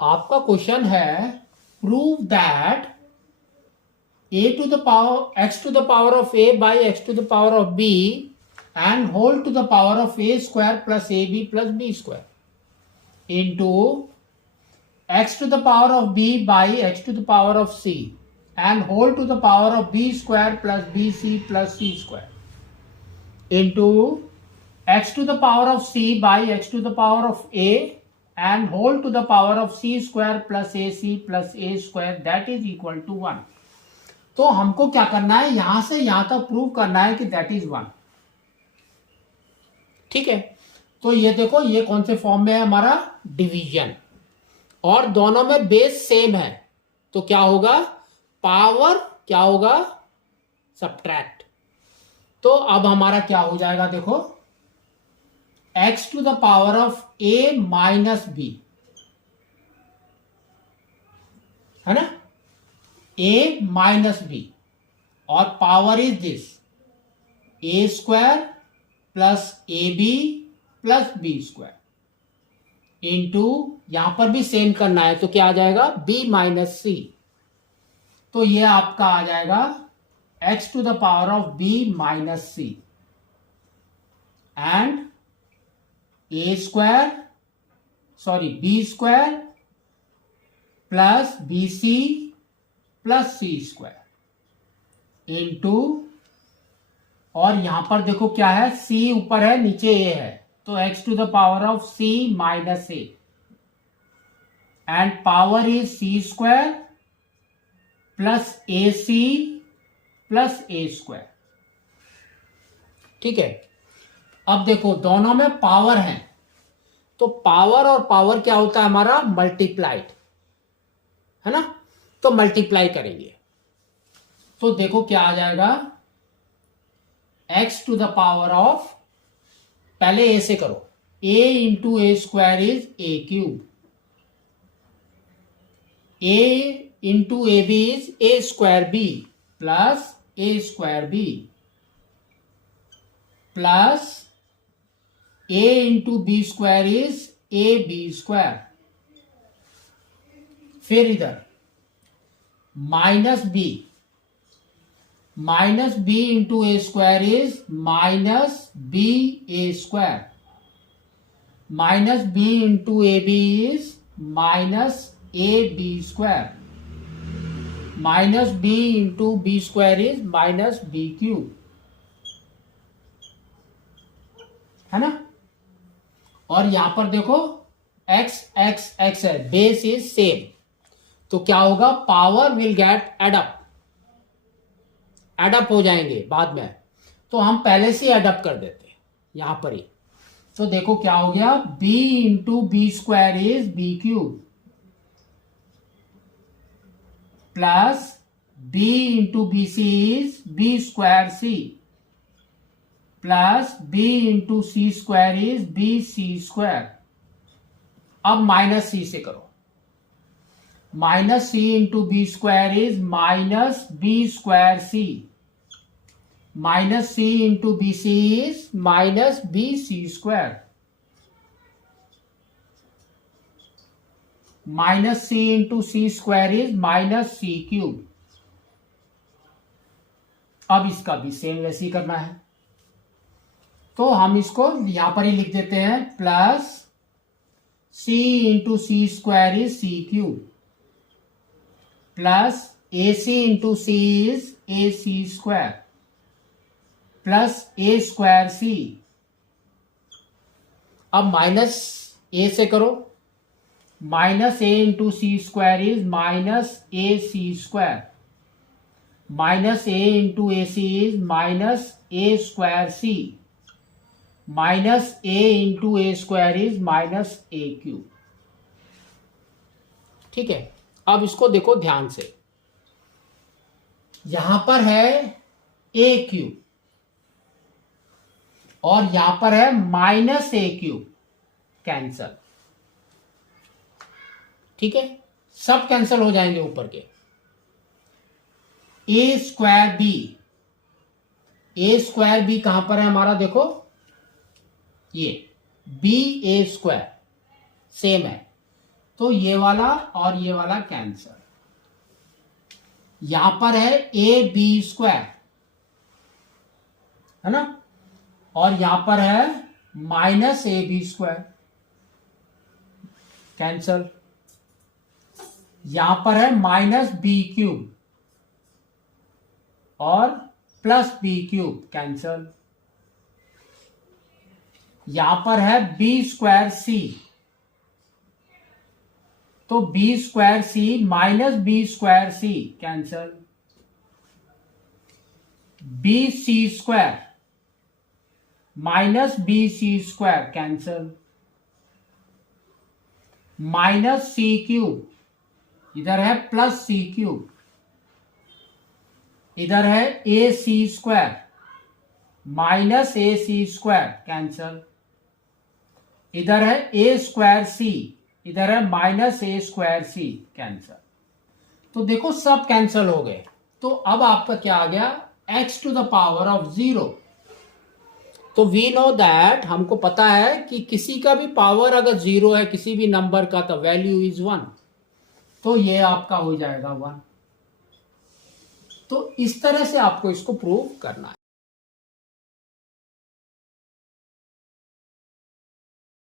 आपका क्वेश्चन है prove that a to the power x to the power of a by x to the power of b and whole to the power of a square plus ab plus b square into x to the power of b by x to the power of c and whole to the power of b square plus bc plus c square into x to the power of c by x to the power of a and whole to the power of c square plus ac plus a square that is equal to 1। तो हमको क्या करना है, यहां से यहां तक prove करना है कि दैट इज 1। ठीक है, तो ये देखो ये कौन से फॉर्म में है, हमारा डिवीजन, और दोनों में बेस सेम है, तो क्या होगा, पावर क्या होगा, सब्ट्रैक्ट। तो अब हमारा क्या हो जाएगा, देखो x to the power of a minus b, है ना, a माइनस b, और power is this a square plus a b plus b square into, यहां पर भी सेम करना है, तो क्या आ जाएगा b माइनस सी। तो ये आपका आ जाएगा x to the power of b minus c and a square b square plus b c plus c square into, और यहां पर देखो क्या है, c ऊपर है नीचे a है, तो x to the power of c minus a and power is c square plus a c plus a square. ठीक है, अब देखो दोनों में पावर है, तो पावर और पावर क्या होता है हमारा, मल्टीप्लाइड, है ना, तो मल्टीप्लाई करेंगे, तो देखो क्या आ जाएगा, x to the power of, पहले a से करो, a into a square is a cube, a into a b is a square b plus a square b plus a into b square is a b square, फिर इधर minus b into a square is minus b a square, minus b into a b is minus a b square, minus b into b square is minus b cube, है ना, और यहां पर देखो x x x है, base is same, तो क्या होगा, पावर विल गेट एडअप हो जाएंगे बाद में, तो हम पहले से एडअप कर देते हैं यहां पर ही, तो देखो क्या हो गया, b into b square is b cube plus b into b c is b square c plus b into c square is b c square. अब माइनस सी से करो, minus c into b square is minus b square c, minus c into b c is minus b c square, minus c into c square is minus c cube. अब इसका भी same वैसे ही करना है, तो हम इसको यहां पर ही लिख देते हैं, plus c into c square is c cube plus a c into c is a c square plus a square c. अब माइनस ए से करो, minus a into c square is minus a c square, minus a into a c is minus a square c, minus a into a square is minus a cube. ठीक है, अब इसको देखो ध्यान से, यहां पर है ए क्यूब और यहां पर है माइनस ए क्यूब, कैंसल। ठीक है, सब कैंसल हो जाएंगे ऊपर के, ए स्क्वायर बी कहां पर है हमारा, देखो ये बी ए स्क्वायर सेम है, तो ये वाला और ये वाला कैंसल। यहां पर है ए बी स्क्वायर, है ना, और यहां पर है minus a b square, cancel. यहां पर है माइनस बी क्यूब और प्लस बी क्यूब, कैंसल। यहां पर है बी स्क्वायर सी, तो b square c minus b square c, cancel. B c square minus b c square, cancel. Minus c cube, इधर है प्लस सी क्यूब, इधर है a c square minus a c square, cancel. इधर है a square c, इधर है minus a square c, cancel. तो देखो सब कैंसल हो गए। तो अब आपका क्या आ गया, x to the power of 0। तो वी नो दैट, हमको पता है कि किसी का भी पावर अगर 0 है किसी भी नंबर का, तो वैल्यू इज 1, तो ये आपका हो जाएगा 1। तो इस तरह से आपको इसको प्रूव करना है।